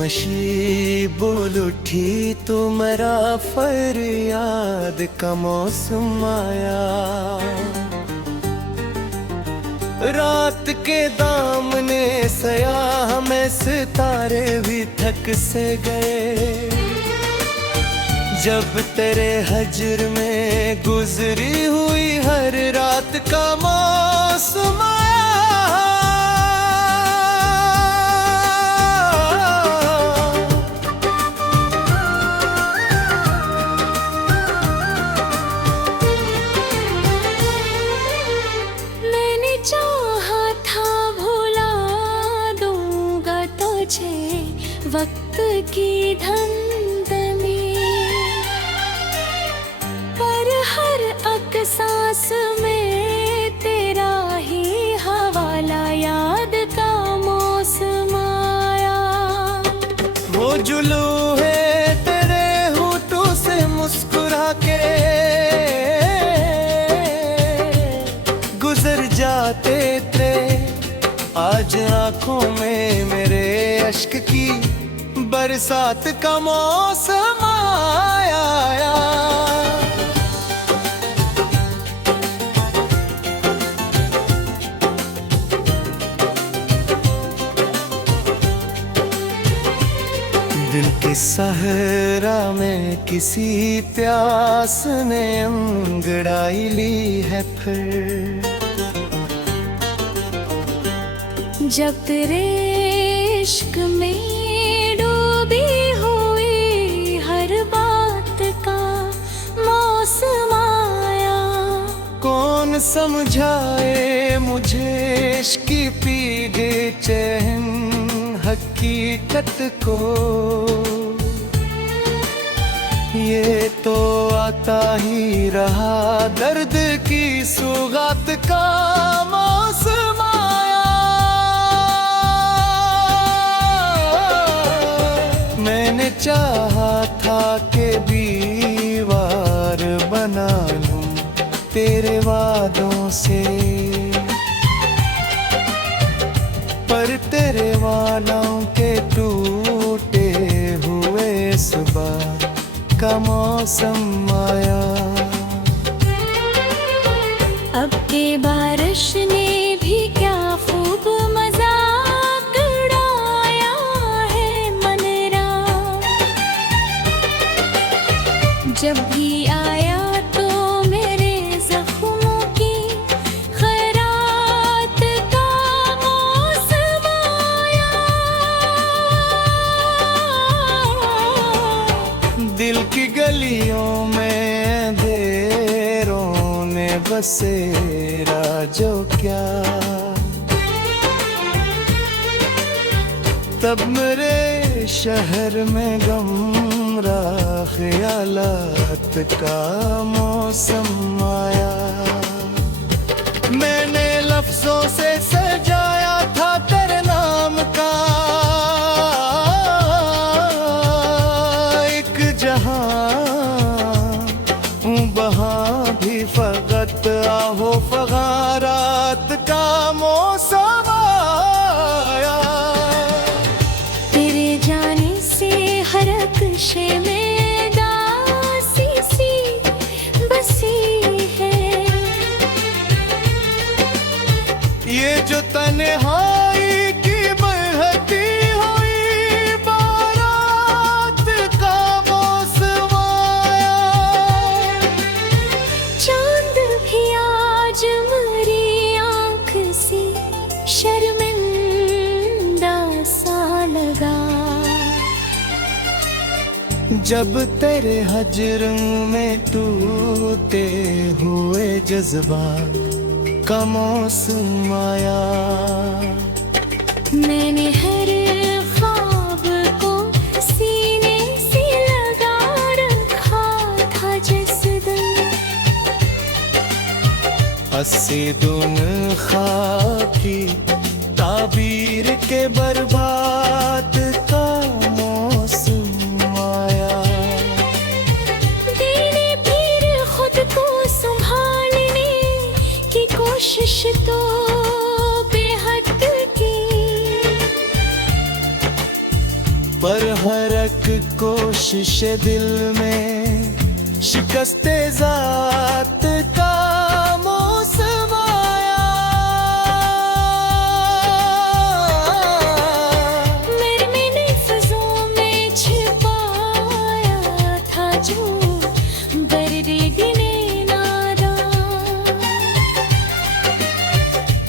खामोशी बोल उठी तो मेरा फरियाद का मौसम आया। रात के दामने सयाह में सितारे भी थक से गए। जब तेरे हजर में गुजरी हुई हर रात का मौसम आया। मैंने चाहा था भुला दूंगा तुझे वक्त की धुंध में, पर हर सांस में तेरा ही हवाला याद का मौसम आया। वो जुलू है तेरे होठों से मुस्कुरा के गुजर जाते थे। आज आंखों में मेरे अश्क की बरसात का मौसम आया। दिल के सहरा में किसी प्यास ने अंगड़ाई ली है फिर। जब तेरे इश्क में डूबी हुई हर बात का मौसम आया। कौन समझाए मुझे इश्क की पीगे चैन हकीकत को। ये तो आता ही रहा दर्द की सुगात का मौसम आया। मैंने चाहा था कि दीवार बना लूं तेरे वादों से, पर तेरे वालों के टूटे हुए सुबह का मौसम आया। अब के बारिश ने भी क्या खूब मजाक उड़ाया है मनरा। जब भी आया तो मेरे जख्मों की खैरात का मौसम आया। दिल की गलियों में अंधेरों ने बसेरा जो क्या, तब मेरे शहर में गमरा ख्यालात का मौसम आया। मैंने लफ्जों से सजाया था तेरे नाम का एक जहां, वहां भी फकत आहो फगारात का मौसम आया। तेरे जाने से हर अक्शे में दासी सी बसी है। ये जो तन्हाई की बहती हुई बारात का मौसम आया। चांद भी आज मेरी आंख से शर्मिंदा सा लगा। जब तेरे हजर में टूटे हुए जज्बात का मौसम आया। मैंने हर ख्वाब को सीने से लगा रखा था जिस दिन। हसीदुन खाकी ताबीर के बर्बाद का मौसम आया। तेरे फिर खुद को संभालने की कोशिश तो बेहद की। पर हर एक कोशिश दिल में शिकस्ते ज़ात का मौसम आया। मैंने फिज़ों में छिपाया था जो दर्द-ए-दिले नादां,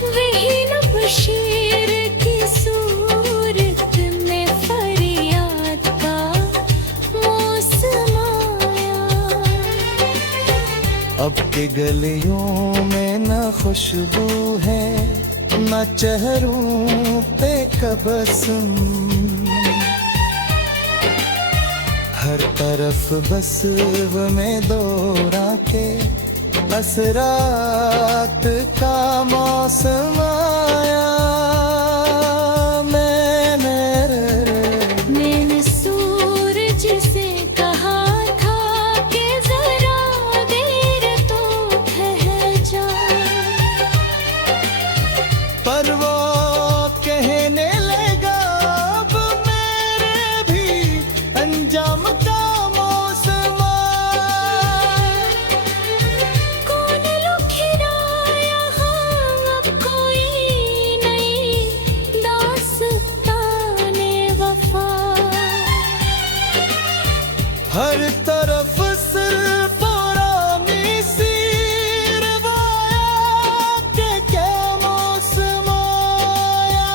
वही नबशीर की सूरत में फरियाद का मौसम आया। अब के गलियों में न खुशबू है न चेहरों पे तबस्सुम, हर तरफ बस वो में दौरा के असरात का मौसम आया। मैंने सूरज से कहा था कि जरा देर तो ठहर जा, पर वो कहने लगा अब मेरे भी अंजाम का मौसम आया। कौन लुखिरा यहाँ अब कोई नई दास्ताने वफा, हर तरफ सिर्फ पुरानी सी रवायत के क्या मौसम आया।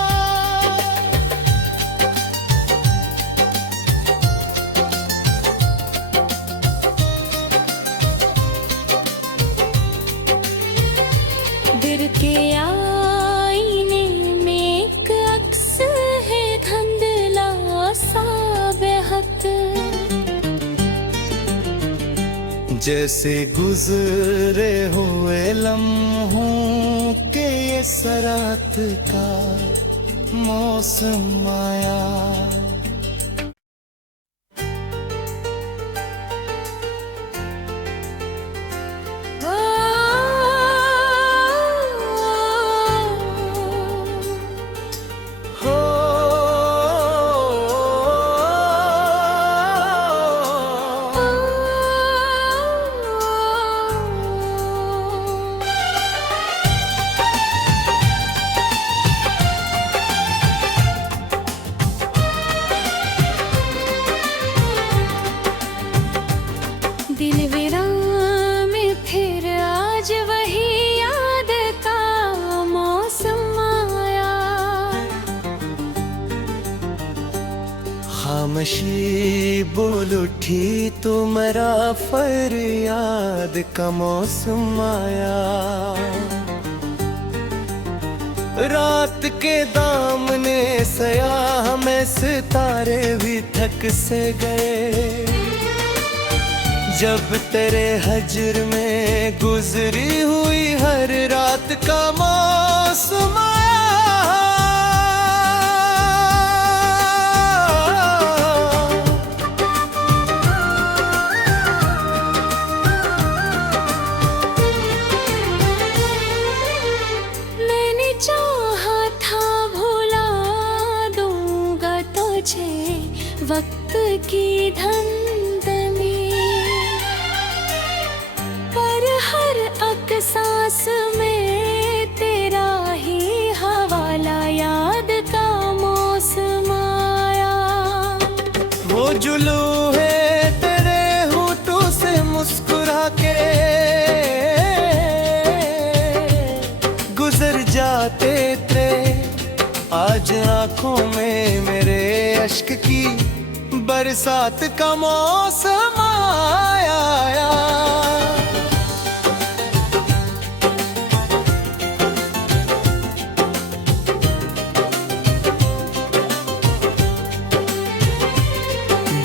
दिल के आईने में एक अक्स है धुंधला सा बेहद, जैसे गुजरे हुए लम्हों के ये सरात का मौसम आया। हो दिल वीरान में फिर आज वही याद का मौसम आया। खामोशी बोल उठी तो मेरा फरियाद का मौसम आया। रात के दामने सयाह में सितारे भी थक से गए, जब तेरे हजर में गुजरी हुई हर रात का मौसम आया। मैंने चाहा था भुला दूंगा तुझे वक्त की धंध में, पर हर एक सांस में तेरा ही हवाला याद का मौसम आया। वो जुलू है तेरे होठों से मुस्कुरा के गुजर जाते थे, आज आंखों में मेरे अश्क की बरसात का मौसम आया।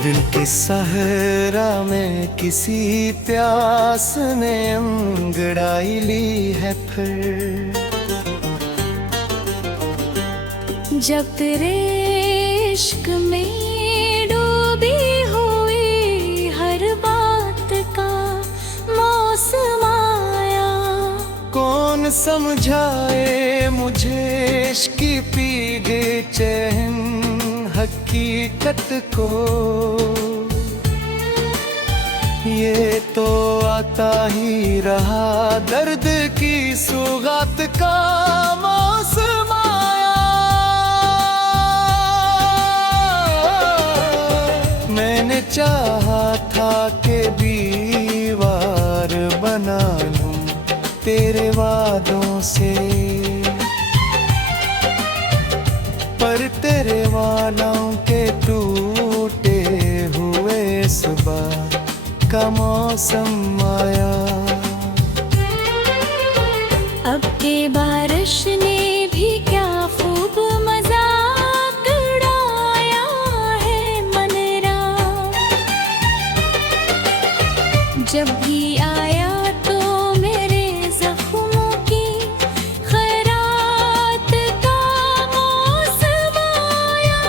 दिल के सहरा में किसी प्यास ने अंगड़ाई ली है फिर, जब तेरे इश्क में डूबी हुई हर बात का मौसम आया। कौन समझाए मुझे इश्क की पी गई चैन हक हकीकत को। ये तो आता ही रहा दर्द की सुगात का मौसम आया। मैंने चाहा था कि दीवार बना लूं तेरे वादों से, पर तेरे वादों के टूटे हुए सुबह का मौसम आया। अब के बारिश ने भी क्या खूब मजाक उड़ाया है मनरा। जब भी आया तो मेरे जख्मों की खैरात का मौसम आया।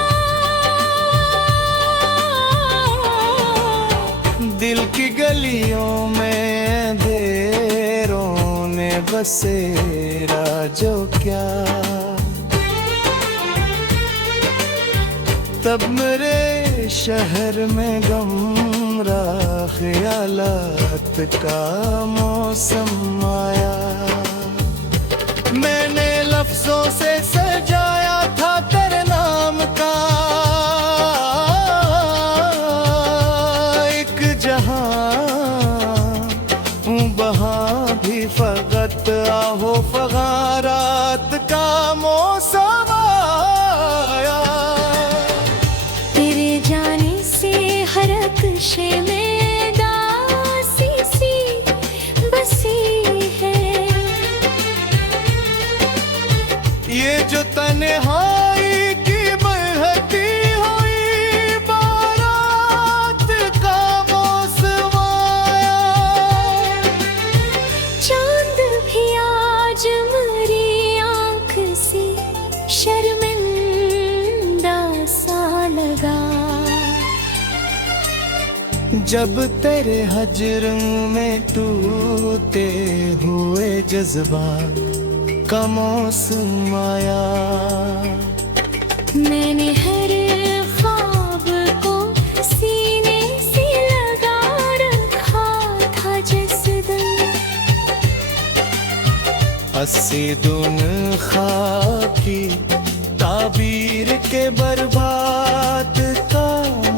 दिल की गलियों में अंधेरों ने बसेरा जो क्या, तब मेरे शहर में गमरा ख्यालात का मौसम आया। मैंने लफ्जों से सजाया था तेरे नाम का एक जहां, वहां भी फकत आहो फगारात का मौसम आया। तेरे जाने से हर अक्शे में दासी सी बसी है। ये जो तन्हाई की बहती हुई बारात का मौसम आया। चांद भी आज मेरी आंख से शर्मिंदा सा लगा। जब तेरे हजर में टूटे हुए जज्बात का मौसम आया। मैंने हर ख्वाब को सीने से लगा रखा था जिस दिन। अस्सी दुन खाकी ताबीर के बर्बाद का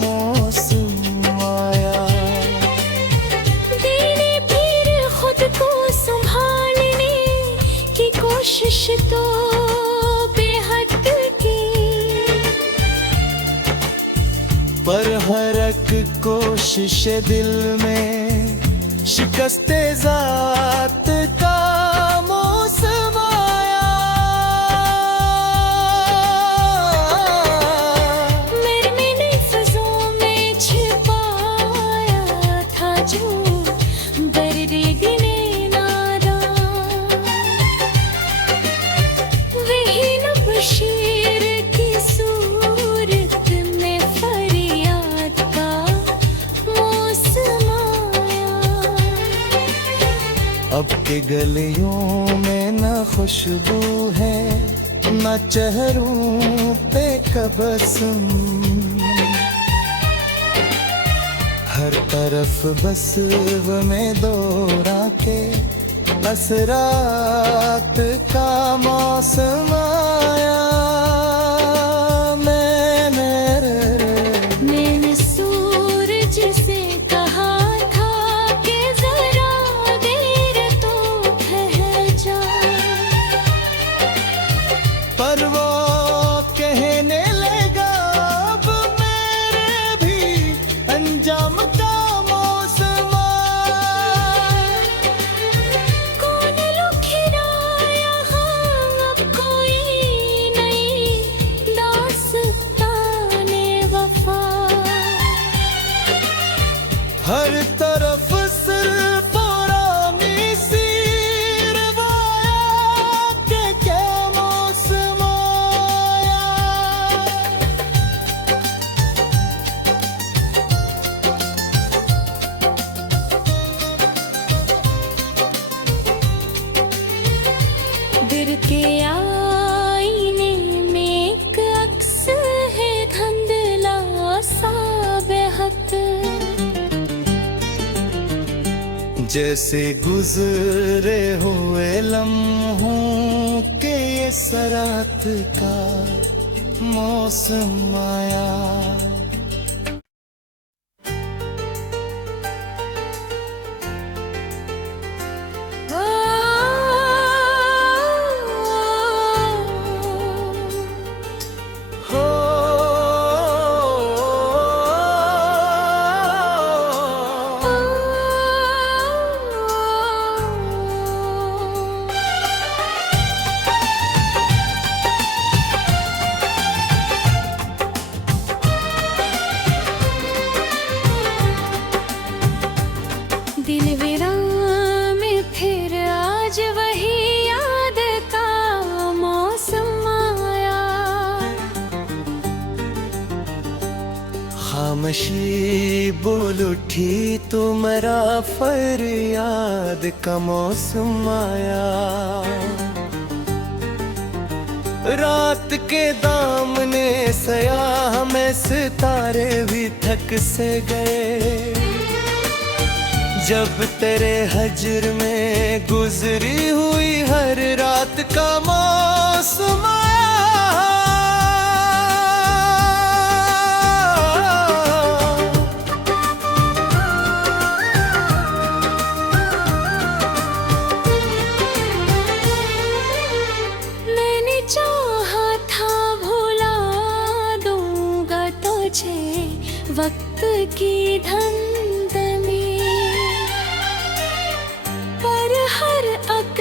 मौसम आया। तेरे फिर खुद को संभालने की कोशिश तो बेहद की, पर हर एक कोशिश दिल में शिकस्ते जात का मौसम आया। मैंने लफ्जों में छिपाया था जो दर्द गिने नादान। वही नबशीर की सूरत में फरियाद का मौसम आया। अब के गलियों में न खुशबू है न चेहरों पे तबस्सुम। हर तरफ बस वो में दो रातें बस रात का मौसम आया। मैंने सूरज से कहा था कि जरा देर तो ठहर जा, पर वो कहने लगा अब मेरे भी अंजाम का मौसम आया। कौन लुखिरा यहाँ अब कोई नई दास्ताने वफा। हर तरफ सिर्फ पुरानी सी रवायत के क्या मौसम आया। दिल के आईने में एक अक्स है धुंधला जैसे गुजरे हुए लम्हों के ये सरात का मौसम आया। दिल वीरान में फिर आज वही याद का मौसम आया। खामोशी बोल उठी तो मेरा फरियाद का मौसम आया। रात के दामने सयाह में सितारे भी थक से गए। जब तेरे हजर में गुजरी हुई हर रात का मौसम आया। मैंने चाहा था भुला दूंगा तुझे वक्त की धंध में, पर हर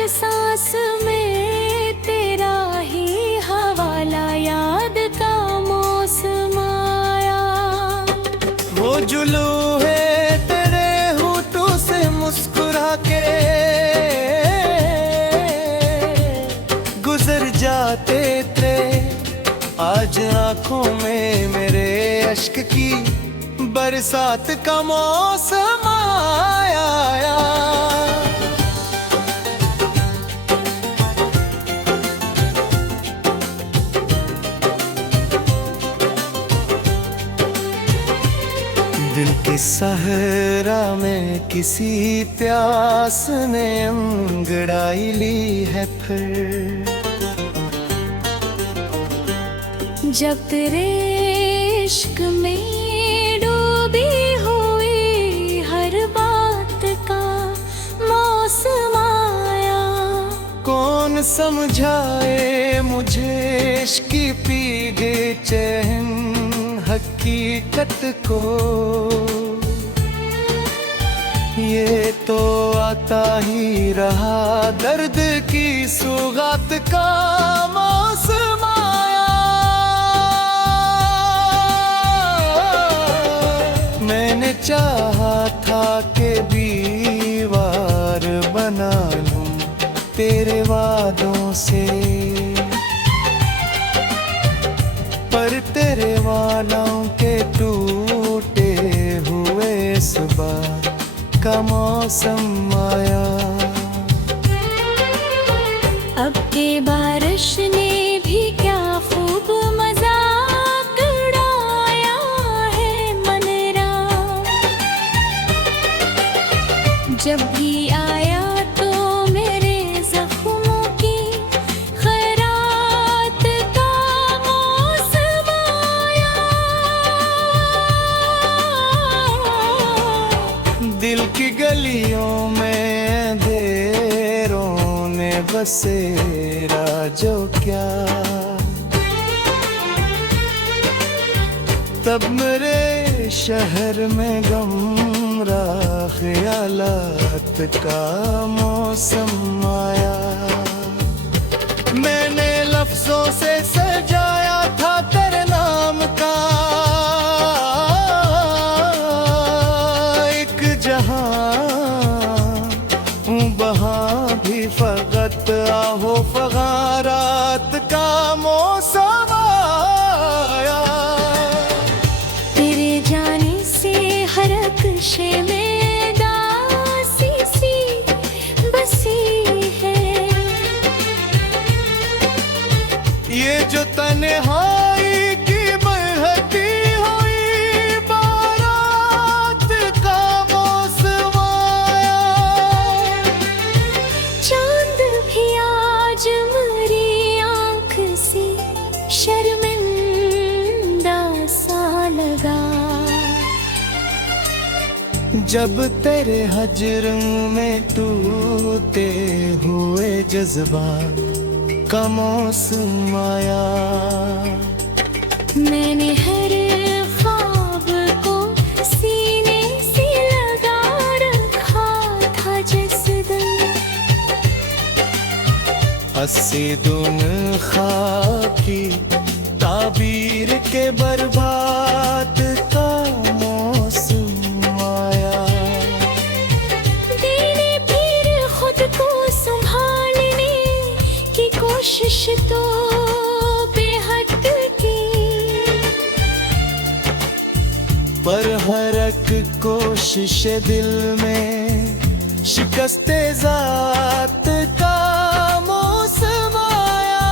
सांस में तेरा ही हवाला याद का मौसम आया। वो जुलू है तेरे होठों से मुस्कुरा के गुजर जाते थे। आज आंखों में मेरे अश्क की बरसात का मौसम आया। दिल के सहरा में किसी प्यास ने अंगड़ाई ली है फिर। जब तेरे इश्क में डूबी हुई हर बात का मौसम आया। कौन समझाए मुझे इश्क की पीगे चैन हकीकत को। ये तो आता ही रहा दर्द की सुगात का मौसम आया। मैंने चाहा था कि दीवार बना लूं तेरे वादों से, पर तेरे वालों के टूटे हुए सुबह का मौसम आया। अब के बारिश ने भी क्या खूब मजाक उड़ाया है मनरा। जब भी आया तो मेरे जख्मों की खैरात का मौसम आया। दिल की गलियों में अंधेरों ने बसेरा जो क्या, तब मेरे शहर में गमरा ख्यालात का मौसम आया। मैंने लफ्जों से सजाया था तेरे नाम का एक जहां, वहां भी फकत आहो फगारात का मौसम आया। तेरे जाने से हर अक्शे में दासी सी बसी है। ये जो तन्हाई की बहती हुई बारात का मौसम आया। जब तेरे हजर में टूटे हुए जज्बात का मौसम आया, मैंने हर ख्वाब को सीने से लगा रखा था जिस दिन, हसीदुन खाकी ताबीर के बर्बाद का मौसम आया। तेरे फिर खुद को संभालने की कोशिश तो बेहद की, पर हर एक कोशिश दिल में शिकस्ते ज़ात का मौसम आया।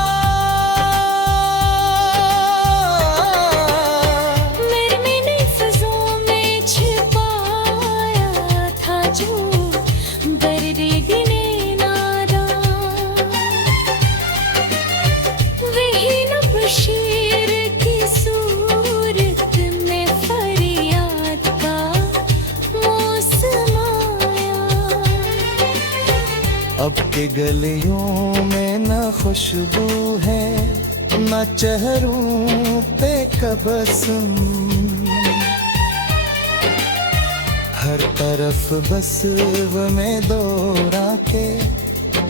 मैंने फिज़ों में छिपाया था जो बरदे नादा, वही नबशीर की सूरत में फरियाद का मौसम आया। अब के गलियों में न खुशबू है न चेहरों पे तबस्सुम, हर तरफ बस वो में दौरा के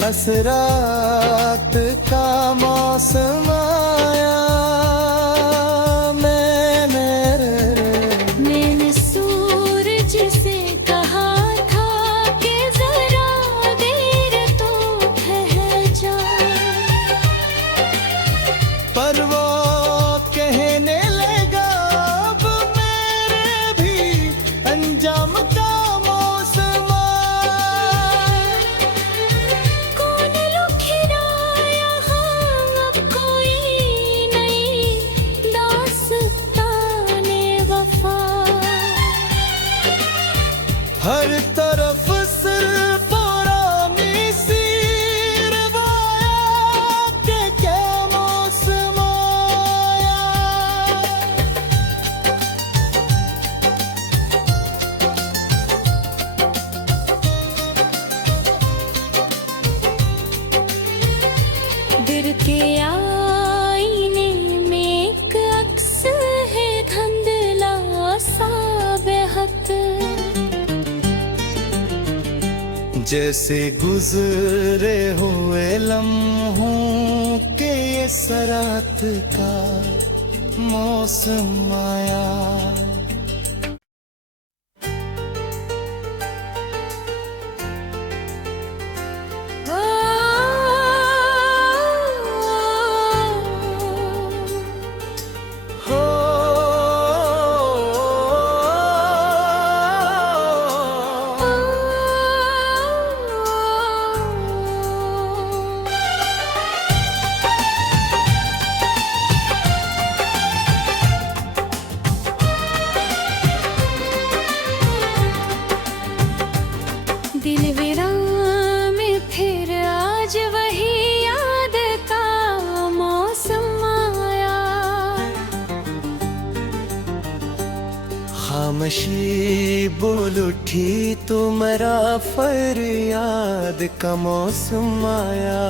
असरात का मौसम आया। मैंने सूरज से कहा था कि जरा देर तो ठहर जा, पर वो कहने लगा अब मेरे भी अंजाम का मौसम आया। कौन लुखिरा यहाँ अब कोई नई दास्ताने वफा, हर तरफ सिर्फ पुरानी सी रवायत के क्या मौसम आया। दिल के आईने में एक अक्स है धुंधला सा बेहद, जैसे गुजरे हुए लम्हों के ये सरात का मौसम आया। हो दिल वीरान में फिर आज वही याद का मौसम आया। खामोशी बोल उठी तो मेरा फरियाद का मौसम आया।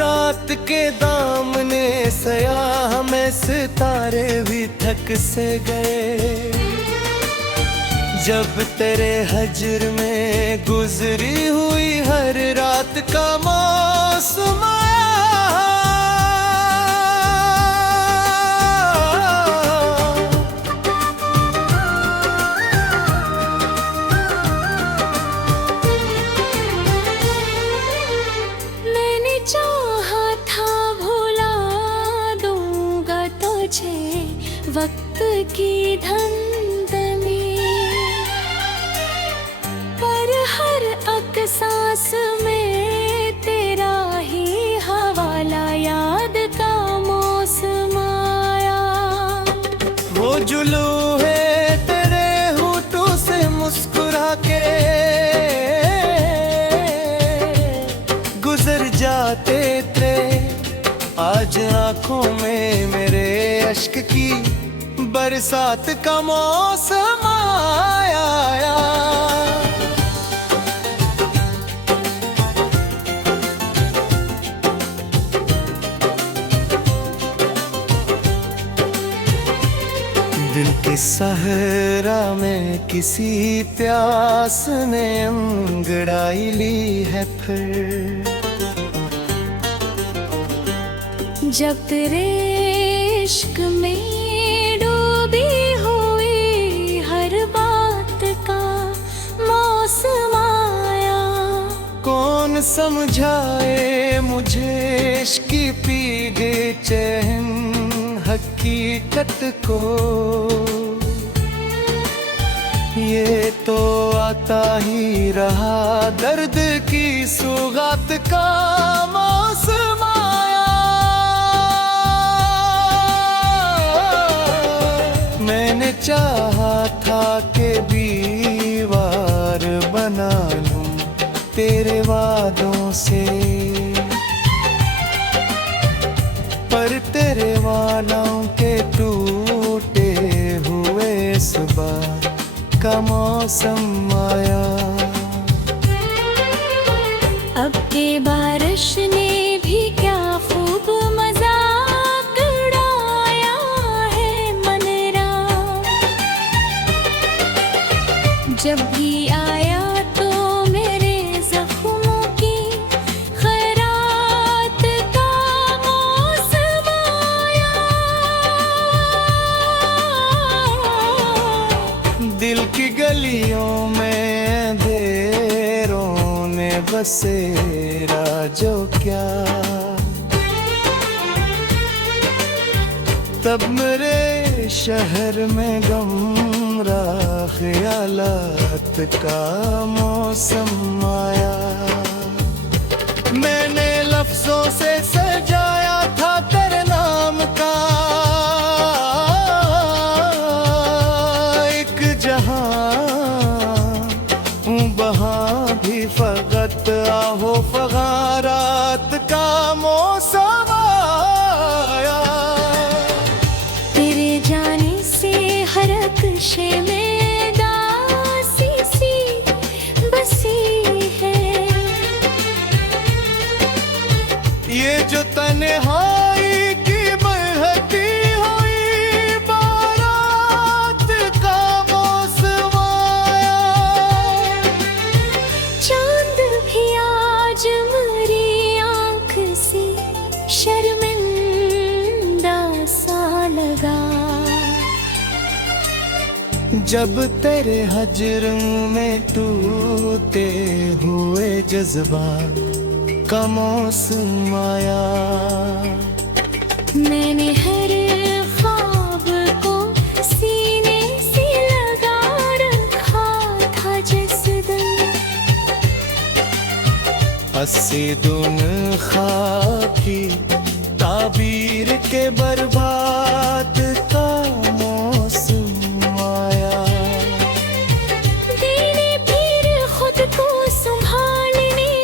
रात के दामने सयाह में सितारे भी थक से गए, जब तेरे हजर में गुजरी हुई हर रात का मौसम आया। मैंने चाहा था भुला दूंगा तुझे वक्त की धंध में, पर हर एक सांस में तेरा ही हवाला याद का मौसम आया। वो जुलू है तेरे होठों से मुस्कुरा के गुजर जाते थे, आज आंखों में मेरे अश्क की बरसात का मौसम आया। दिल के सहरा में किसी प्यास ने अंगड़ाई ली है फिर। जब तेरे इश्क में डूबी हुई हर बात का मौसम आया। कौन समझाए मुझे इश्क की पीगे चैन हकीकत को। ये तो आता ही रहा दर्द की सौगात का मौसम आया। मैंने चाहा था कि दीवार बना लूं तेरे वादों से, पर तेरे वादों के टूटे हुए सुबह का मौसम आया। अब के बारिश ने भी क्या खूब मजाक उड़ाया है मनरा। जब भी आया तो मेरे जख्मों की खैरात का मौसम आया। दिल की गलियों में अंधेरों ने बसेरा जो क्या, तब मेरे शहर में गमरा ख्यालात का मौसम आया। मैंने लफ्जों से सजाया था तेरे नाम का एक जहां, वहां भी फकत आहो फगारात का मौसम आया। तेरे जाने से हर अक्शे में दासी सी बसी है। ये जो तन्हाई की बहती हुई बारात का मौसम आया। चांद भी आज मेरी आंख से शर्मिंदा सा लगा। जब तेरे हजर में टूटे हुए जज्बात का मौसम आया। मैंने हर ख्वाब को सीने से लगा रखा था जिस दिन। हसीदुन खाकी ताबीर के बर्बाद का मौसम आया। तेरे फिर खुद को संभालने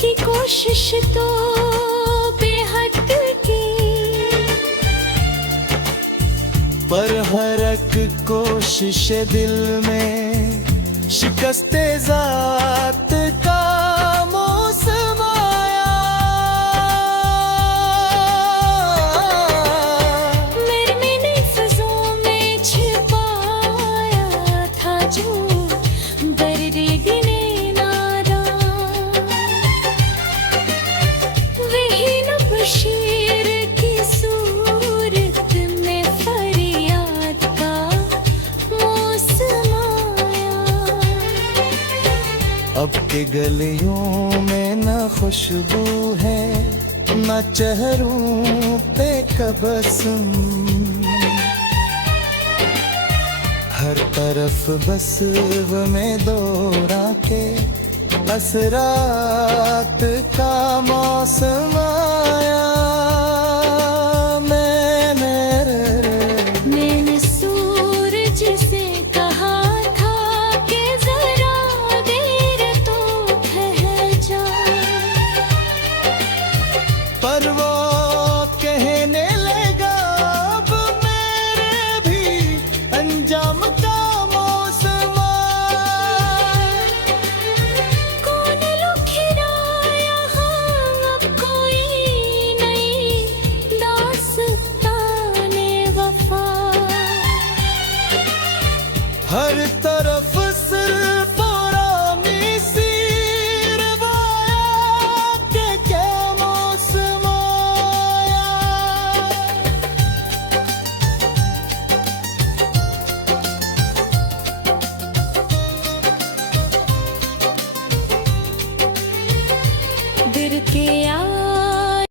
की कोशिश तो बेहद की, पर हर एक कोशिश दिल में शिकस्ते ज़ात का मौसम आया। मैंने फिज़ों में छिपाया था जो दर्द गिने नादान। वही नबशीर की सूरत में फरियाद का मौसम आया। अब के गलियों में न खुशबू है न चेहरों पे तबस्सुम। हर तरफ बस में दौरा के असरात का मौसम आया।